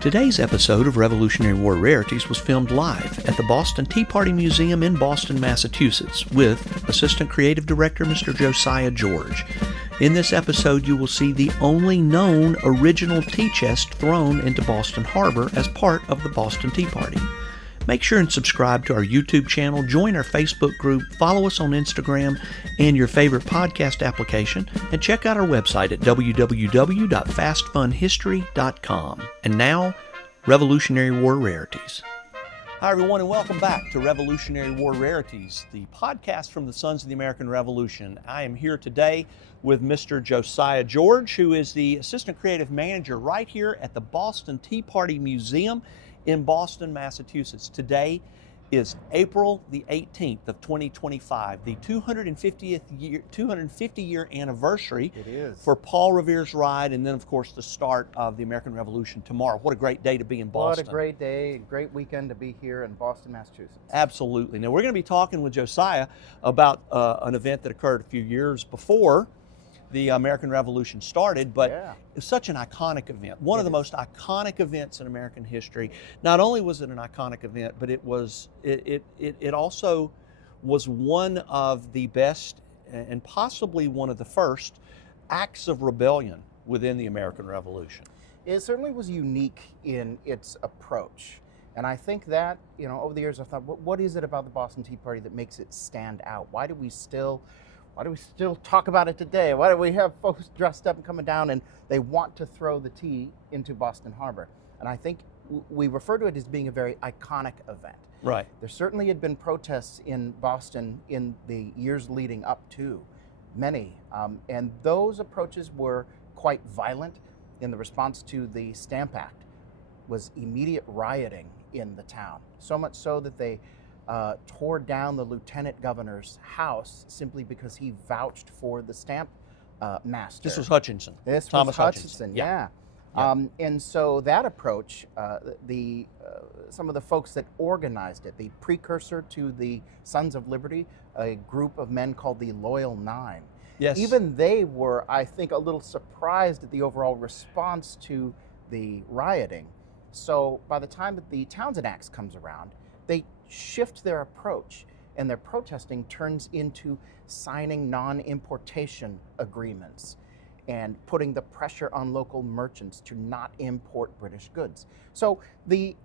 Today's episode of Revolutionary War Rarities was filmed live at the Boston Tea Party Museum in Boston, Massachusetts, with Assistant Creative Director Mr. Josiah George. In this episode, you will see the only known original tea chest thrown into Boston Harbor as part of the Boston Tea Party. Make sure and subscribe to our YouTube channel, join our Facebook group, follow us on Instagram and your favorite podcast application, and check out our website at www.fastfunhistory.com. And now, Revolutionary War Rarities. Hi, everyone, and welcome back to Revolutionary War Rarities, the podcast from the Sons of the American Revolution. I am here today with Mr. Josiah George, who is the Assistant Creative Manager right here at the Boston Tea Party Museum in Boston, Massachusetts. Today is April the 18th of 2025, the 250 year anniversary for Paul Revere's ride, and then of course the start of the American Revolution tomorrow. What a great day to be in Boston. What a great day, great weekend to be here in Boston, Massachusetts. Absolutely. Now we're going to be talking with Josiah about an event that occurred a few years before the American Revolution started, but it was such an iconic event. One of the most iconic events in American history. Not only was it an iconic event, but it also was one of the best and possibly one of the first acts of rebellion within the American Revolution. It certainly was unique in its approach. And I think that, over the years I've thought, what is it about the Boston Tea Party that makes it stand out? Why do we still talk about it today? Why do we have folks dressed up and coming down and they want to throw the tea into Boston Harbor? And I think we refer to it as being a very iconic event. Right. There certainly had been protests in Boston in the years leading up to, many. And those approaches were quite violent. In the response to the Stamp Act was immediate rioting in the town. So much so that they tore down the lieutenant governor's house simply because he vouched for the stamp master. This was Hutchinson. Thomas Hutchinson, yeah. And so that approach, some of the folks that organized it, the precursor to the Sons of Liberty, a group of men called the Loyal Nine. Yes. Even they were, I think, a little surprised at the overall response to the rioting. So by the time that the Townsend Acts comes around, they shift their approach, and their protesting turns into signing non-importation agreements and putting the pressure on local merchants to not import British goods. So the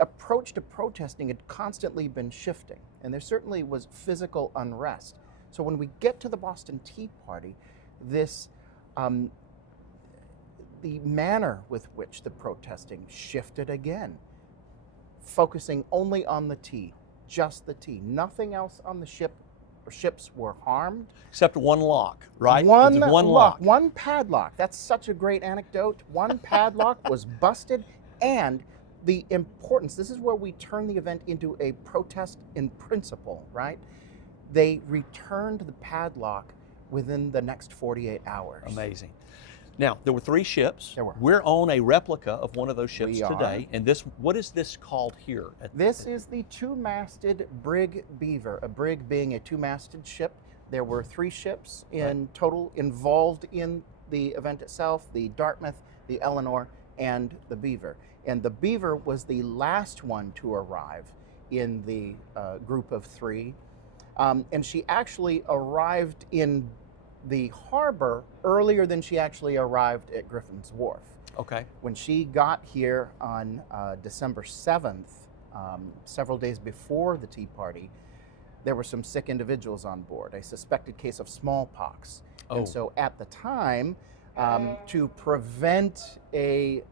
approach to protesting had constantly been shifting, and there certainly was physical unrest. So when we get to the Boston Tea Party, the manner with which the protesting shifted again, focusing only on the tea, just the tea. Nothing else on the ship or ships were harmed. Except one lock, right? One lock, one padlock. That's such a great anecdote. One padlock was busted, and the importance, this is where we turn the event into a protest in principle, right? They returned the padlock within the next 48 hours. Amazing. Now, there were 3 ships. There were. We're on a replica of one of those ships today. And what is this called here? This is the two-masted brig Beaver, a brig being a two-masted ship. There were 3 ships in total involved in the event itself, the Dartmouth, the Eleanor, and the Beaver. And the Beaver was the last one to arrive in the group of 3. And she actually arrived in the harbor earlier than she actually arrived at Griffin's Wharf. Okay. When she got here on December 7th, several days before the Tea Party, there were some sick individuals on board, a suspected case of smallpox. Oh. And so at the time, to prevent a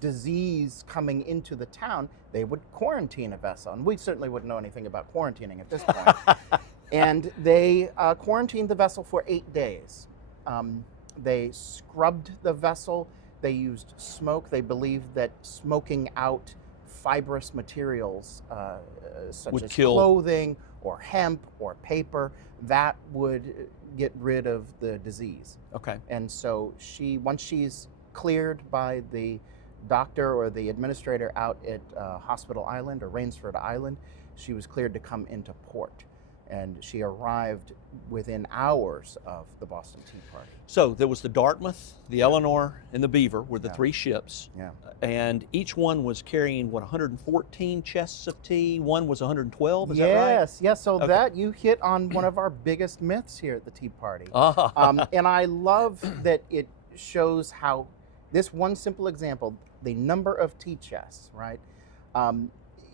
disease coming into the town, they would quarantine a vessel. And we certainly wouldn't know anything about quarantining at this point. And they quarantined the vessel for 8 days. They scrubbed the vessel. They used smoke. They believed that smoking out fibrous materials such as clothing or hemp or paper, that would get rid of the disease. Okay. And so once she's cleared by the doctor or the administrator out at Hospital Island or Rainsford Island, she was cleared to come into port. and she arrived within hours of the Boston Tea Party. So there was the Dartmouth, the Eleanor, and the Beaver were the three ships. Yeah. And each one was carrying, 114 chests of tea? One was 112, is that right? Yes. So Okay. that you hit on one of our biggest myths here at the Tea Party. Ah. And I love that it shows how this one simple example, the number of tea chests, right?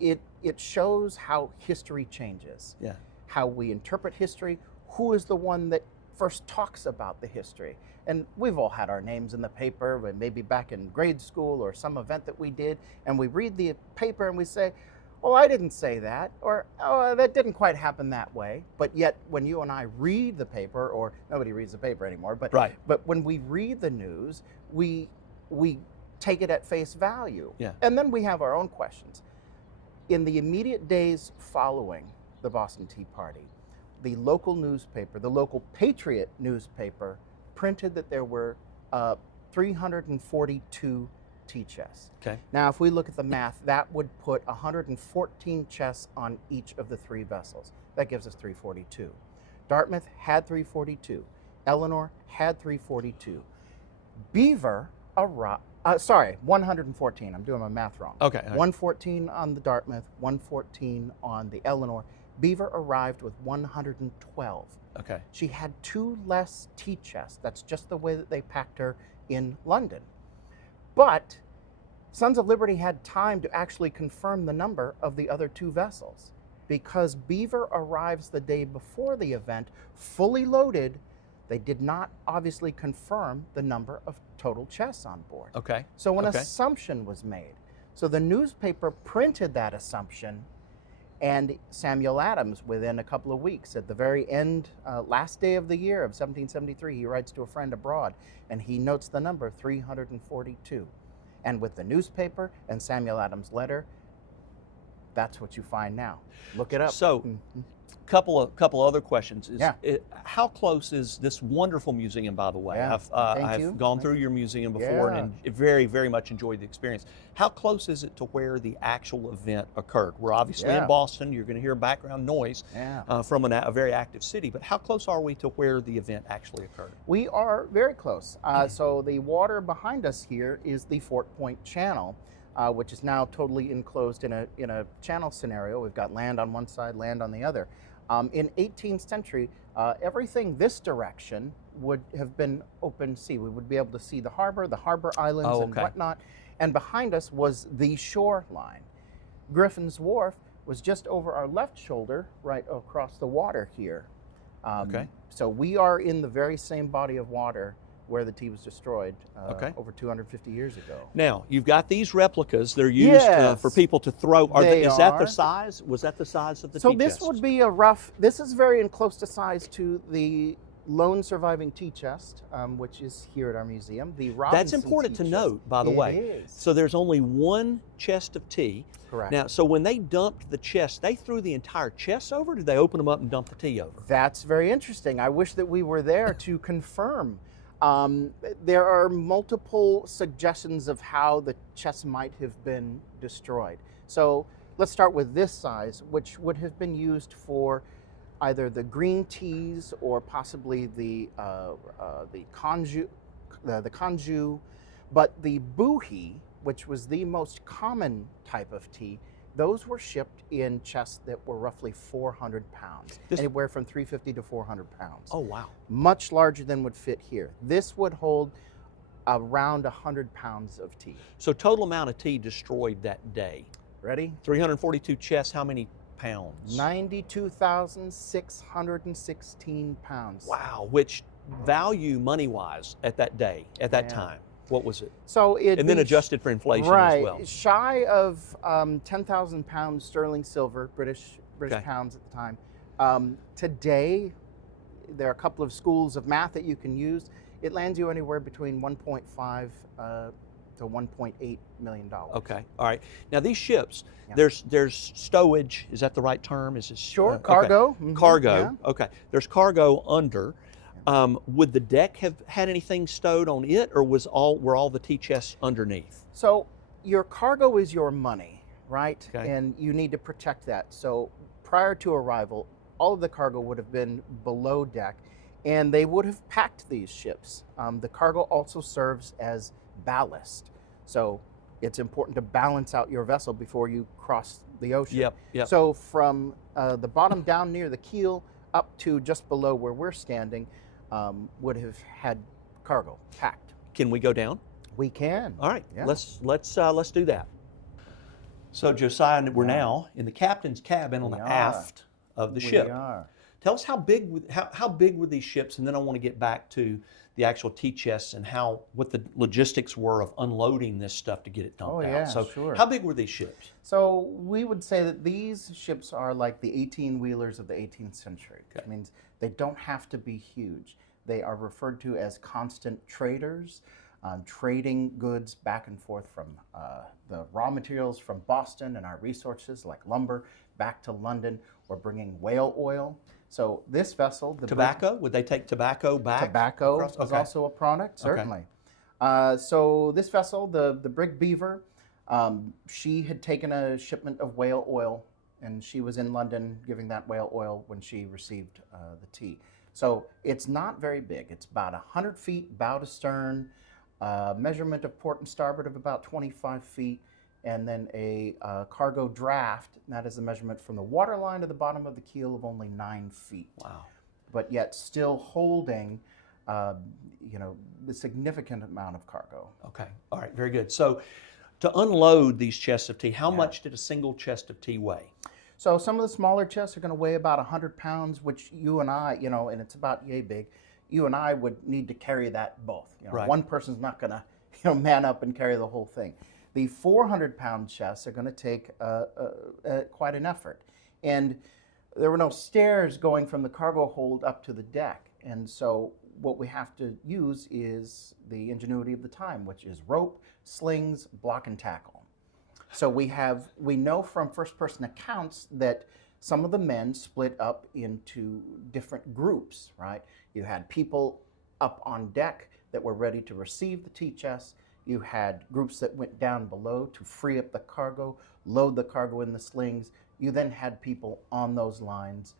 It shows how history changes. Yeah. How we interpret history, who is the one that first talks about the history. And we've all had our names in the paper, maybe back in grade school or some event that we did, and we read the paper and we say, oh, I didn't say that, or oh, that didn't quite happen that way. But yet when you and I read the paper, or nobody reads the paper anymore, but Right. but when we read the news, we take it at face value. Yeah. And then we have our own questions. In the immediate days following the Boston Tea Party, the local newspaper, the local Patriot newspaper, printed that there were 342 tea chests. Okay. Now, if we look at the math, that would put 114 chests on each of the three vessels. That gives us 342. Dartmouth had 342. Eleanor had 342. Beaver arrived. 114. I'm doing my math wrong. Okay. All right. 114 on the Dartmouth, 114 on the Eleanor. Beaver arrived with 112. Okay. She had 2 less tea chests. That's just the way that they packed her in London. But Sons of Liberty had time to actually confirm the number of the other 2 vessels, because Beaver arrives the day before the event, fully loaded. They did not obviously confirm the number of total chests on board. Okay. So an Okay. assumption was made. So the newspaper printed that assumption, and Samuel Adams, within a couple of weeks, at the very end, last day of the year of 1773, he writes to a friend abroad, and he notes the number 342. And with the newspaper and Samuel Adams' letter, that's what you find now. Look it up. So, Mhm. couple other questions. Yeah. How close is this wonderful museum, by the way? Yeah. Thank you. I've gone through your museum before Yeah. and very, very much enjoyed the experience. How close is it to where the actual event occurred? We're obviously Yeah. in Boston. You're going to hear background noise Yeah. from a very active city, but how close are we to where the event actually occurred? We are very close. So the water behind us here is the Fort Point Channel, which is now totally enclosed in a channel scenario. We've got land on one side, land on the other. In 18th century, everything this direction would have been open sea. We would be able to see the harbor islands Oh, and okay. whatnot. And behind us was the shoreline. Griffin's Wharf was just over our left shoulder, right across the water here. Okay. So we are in the very same body of water where the tea was destroyed Okay. over 250 years ago. Now, you've got these replicas. They're used Yes. for people to throw. They Is that the are. size? Was that the size of the So tea this chests? would be a rough, this is very close to size to the lone surviving tea chest, which is here at our museum. The That's Robinson important tea to chest. note, by the It way. is. So there's only one chest of tea. Correct. Now, so when they dumped the chest, they threw the entire chest over, or did they open them up and dump the tea over? That's very interesting. I wish that we were there to confirm. There are multiple suggestions of how the chest might have been destroyed. So let's start with this size, which would have been used for either the green teas or possibly the conju, but the boohee, which was the most common type of tea, those were shipped in chests that were roughly 400 pounds, anywhere from 350 to 400 pounds. Oh, wow. Much larger than would fit here. This would hold around 100 pounds of tea. So total amount of tea destroyed that day. Ready? 342 chests, how many pounds? 92,616 pounds. Wow, which value money-wise at that day, at that Yeah. time, what was it? So it And then adjusted for inflation right, as well. shy of 10,000 pounds sterling silver, British Okay. pounds at the time. Today, there are a couple of schools of math that you can use. It lands you anywhere between 1.5 to 1.8 million dollars. Okay, all right. Now these ships, Yeah. there's stowage, is that the right term? Is it Sure, okay. cargo. Mhm, Cargo, yeah. okay. There's cargo under. Would the deck have had anything stowed on it, or were all the tea chests underneath? So your cargo is your money, right? Okay. And you need to protect that. So prior to arrival, all of the cargo would have been below deck, and they would have packed these ships. The cargo also serves as ballast. So it's important to balance out your vessel before you cross the ocean. Yep. So from the bottom down near the keel up to just below where we're standing would have had cargo packed. Can we go down? We can. All right. Yeah. Let's do that. So Josiah, we're now in the captain's cabin on the aft of the ship. We are. Tell us how big were these ships, and then I want to get back to the actual tea chests and what the logistics were of unloading this stuff to get it dumped out. So sure. how big were these ships? So we would say that these ships are like the 18-wheelers of the 18th century, which means they don't have to be huge. They are referred to as constant traders, trading goods back and forth from the raw materials from Boston and our resources like lumber back to London, or bringing whale oil. So this vessel, the Tobacco? Would they take tobacco back? Tobacco is also a product, certainly. So this vessel, the Brig Beaver, she had taken a shipment of whale oil, and she was in London giving that whale oil when she received the tea. So it's not very big. It's about 100 feet bow to stern, measurement of port and starboard of about 25 feet, and then a cargo draft, and that is the measurement from the waterline to the bottom of the keel of only 9 feet. Wow. But yet still holding, the significant amount of cargo. Okay. All right. Very good. So to unload these chests of tea, how much did a single chest of tea weigh? So some of the smaller chests are going to weigh about 100 pounds, which you and I, and it's about yay big. You and I would need to carry that both. Right. One person's not going to, man up and carry the whole thing. The 400-pound chests are going to take quite an effort. And there were no stairs going from the cargo hold up to the deck. And so what we have to use is the ingenuity of the time, which is rope, slings, block and tackle. So we know from first-person accounts that some of the men split up into different groups, right? You had people up on deck that were ready to receive the tea chests. You had groups that went down below to free up the cargo, load the cargo in the slings. You then had people on those lines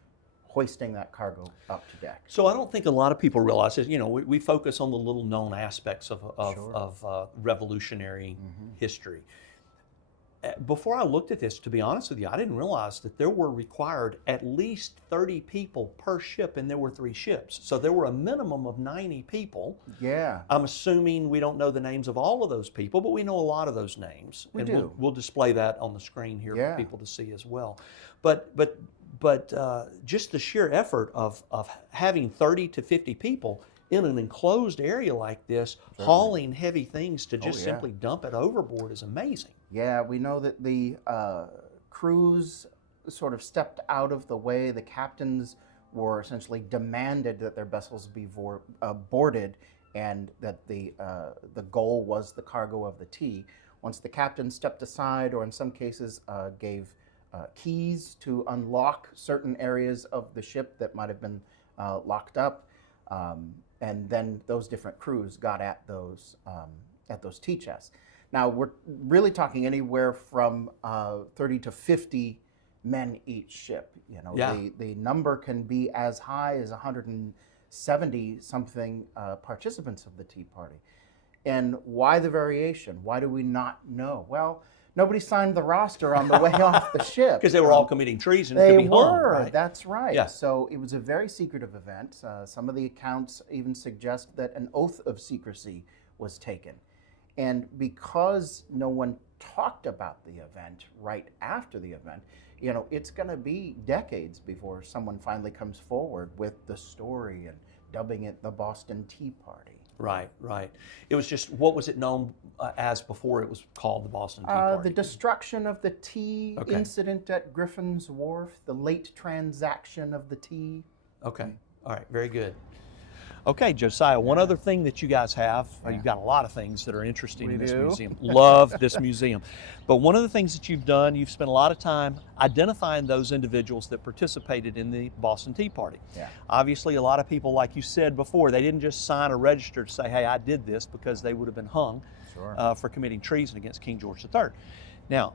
hoisting that cargo up to deck. So I don't think a lot of people realize this. We focus on the little known aspects of revolutionary history. Before I looked at this, to be honest with you, I didn't realize that there were required at least 30 people per ship, and there were 3 ships. So there were a minimum of 90 people. Yeah. I'm assuming we don't know the names of all of those people, but we know a lot of those names. We do. We'll display that on the screen here for people to see as well. But just the sheer effort of having 30 to 50 people in an enclosed area like this, hauling heavy things to just simply dump it overboard is amazing. Yeah, we know that the crews sort of stepped out of the way. The captains were essentially demanded that their vessels be boarded, and that the goal was the cargo of the tea. Once the captain stepped aside, or in some cases gave keys to unlock certain areas of the ship that might have been locked up, and then those different crews got at those tea chests. Now we're really talking anywhere from 30 to 50 men each ship. The number can be as high as 170 something participants of the tea party. And why the variation? Why do we not know? Well, nobody signed the roster on the way off the ship. Because they were all committing treason. They could be hung, were, right? That's right. Yeah. So it was a very secretive event. Some of the accounts even suggest that an oath of secrecy was taken. And because no one talked about the event right after the event, it's going to be decades before someone finally comes forward with the story and dubbing it the Boston Tea Party. Right. It was just, what was it known as before it was called the Boston Tea Party? The destruction of the tea incident at Griffin's Wharf, the late transaction of the tea. Okay. All right. Very good. Okay, Josiah, one other thing that you guys have, you've got a lot of things that are interesting in this museum. Love this museum. But one of the things that you've done, you've spent a lot of time identifying those individuals that participated in the Boston Tea Party. Yeah. Obviously, a lot of people, like you said before, they didn't just sign a register to say, hey, I did this, because they would have been hung for committing treason against King George III. Now,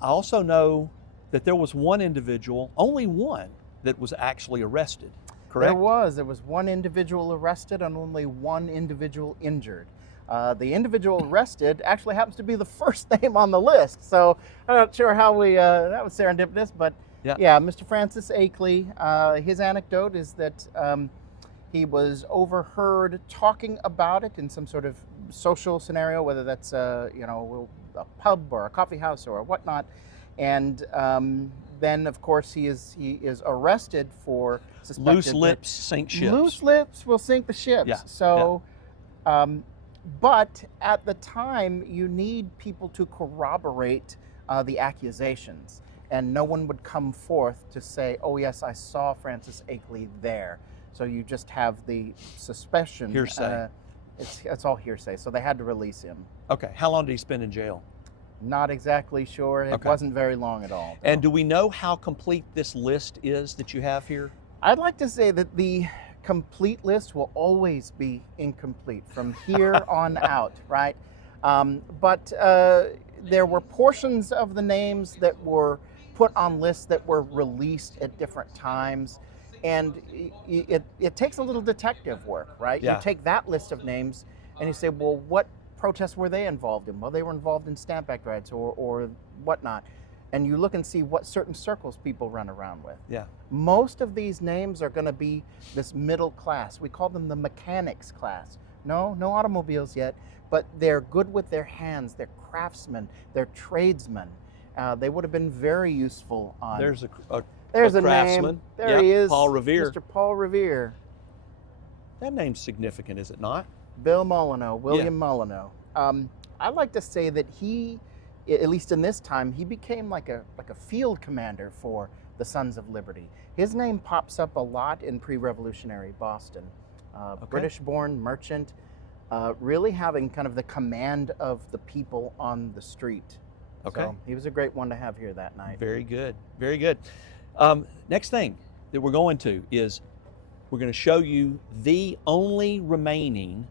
I also know that there was one individual, only one, that was actually arrested, correct? There was one individual arrested and only one individual injured. The individual arrested actually happens to be the first name on the list. So I'm not sure how that was serendipitous, but yeah, Mr. Francis Akeley, his anecdote is that he was overheard talking about it in some sort of social scenario, whether that's a pub or a coffee house or whatnot, and then of course he is arrested for suspected Loose lips sink ships. Loose lips will sink the ships. Yeah. So, but at the time you need people to corroborate the accusations, and no one would come forth to say, "Oh yes, I saw Francis Akeley there." So you just have the suspicion. Hearsay. It's all hearsay. So they had to release him. Okay. How long did he spend in jail? Not exactly sure. It wasn't very long at all. And do we know how complete this list is that you have here? I'd like to say that the complete list will always be incomplete from here on out, right? But there were portions of the names that were put on lists that were released at different times. And it takes a little detective work, right? Yeah. You take that list of names and you say, well, what protests were they involved in? Well, they were involved in Stamp Act riots or whatnot. And you look and see what certain circles people run around with. Yeah. Most of these names are going to be this middle class. We call them the mechanics class. No automobiles yet, but they're good with their hands. They're craftsmen. They're tradesmen. They would have been very useful on. There's There's a craftsman. name. There he is. Paul Revere. Mr. Paul Revere. That name's significant, is it not? Bill Molyneux, William Molyneux. I'd like to say that he, at least in this time, he became like a field commander for the Sons of Liberty. His name pops up a lot in pre-revolutionary Boston. British-born merchant, really having kind of the command of the people on the street. Okay. So he was a great one to have here that night. Very good. Very good. Next thing that we're going to is we're going to show you the only remaining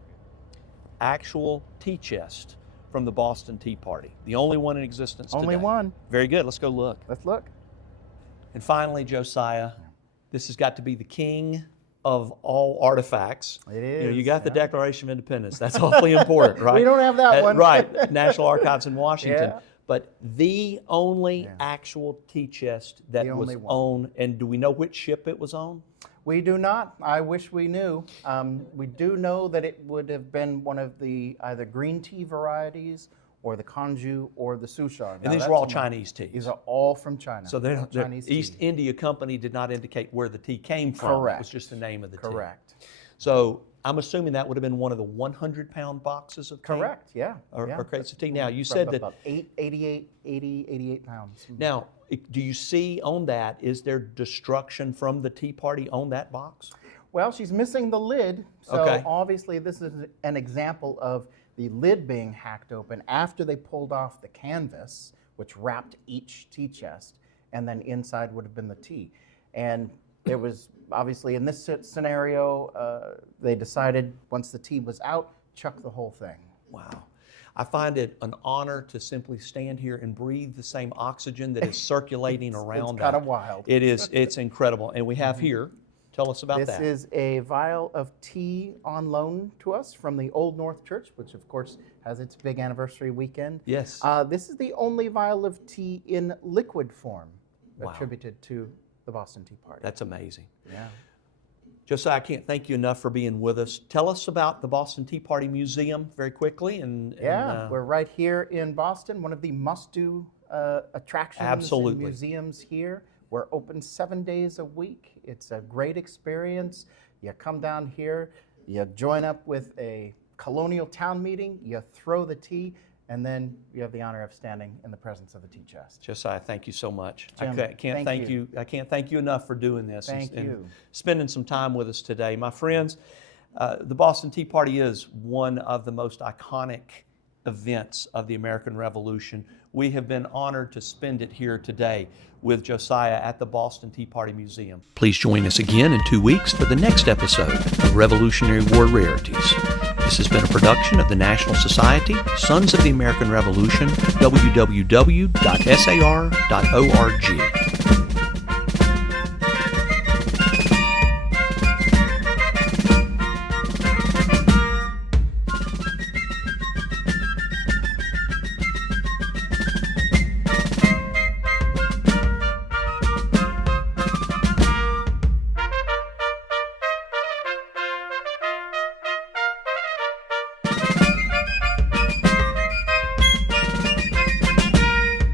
actual tea chest from the Boston Tea Party. The only one in existence today. Only one. Very good. Let's go look. Let's look. And finally, Josiah, this has got to be the king of all artifacts. It is. You got the Declaration of Independence. That's awfully important, right? We don't have that one. Right. National Archives in Washington. Yeah. But the only actual tea chest that was on, and do we know which ship it was on? We do not. I wish we knew. We do know that it would have been one of the either green tea varieties or the Kanju or the Sushan. And these are all Chinese teas. These are all from China. So the East India Company did not indicate where the tea came from. Correct. It was just the name of the tea. Correct. So I'm assuming that would have been one of the 100-pound boxes of tea? Correct, yeah. Or crates of tea. Now, you said that... About 88 pounds. Now, do you see on that, is there destruction from the Tea Party on that box? Well, she's missing the lid. So obviously this is an example of the lid being hacked open after they pulled off the canvas, which wrapped each tea chest, and then inside would have been the tea. And there was, obviously in this scenario, they decided once the tea was out, chuck the whole thing. Wow. I find it an honor to simply stand here and breathe the same oxygen that is circulating around. It's kind of wild. It is, it's incredible. And we have here, tell us about that. This is a vial of tea on loan to us from the Old North Church, which of course has its big anniversary weekend. Yes. This is the only vial of tea in liquid form attributed to the Boston Tea Party. That's amazing. Yeah. Josiah, I can't thank you enough for being with us. Tell us about the Boston Tea Party Museum very quickly. We're right here in Boston, one of the must-do attractions and museums here. We're open 7 days a week. It's a great experience. You come down here, you join up with a colonial town meeting, you throw the tea, and then you have the honor of standing in the presence of the tea chest. Josiah, thank you so much. Jim, I can't thank you. I can't thank you enough for doing this and spending some time with us today. My friends, the Boston Tea Party is one of the most iconic events of the American Revolution. We have been honored to spend it here today with Josiah at the Boston Tea Party Museum. Please join us again in 2 weeks for the next episode of Revolutionary War Rarities. This has been a production of the National Society, Sons of the American Revolution, www.sar.org.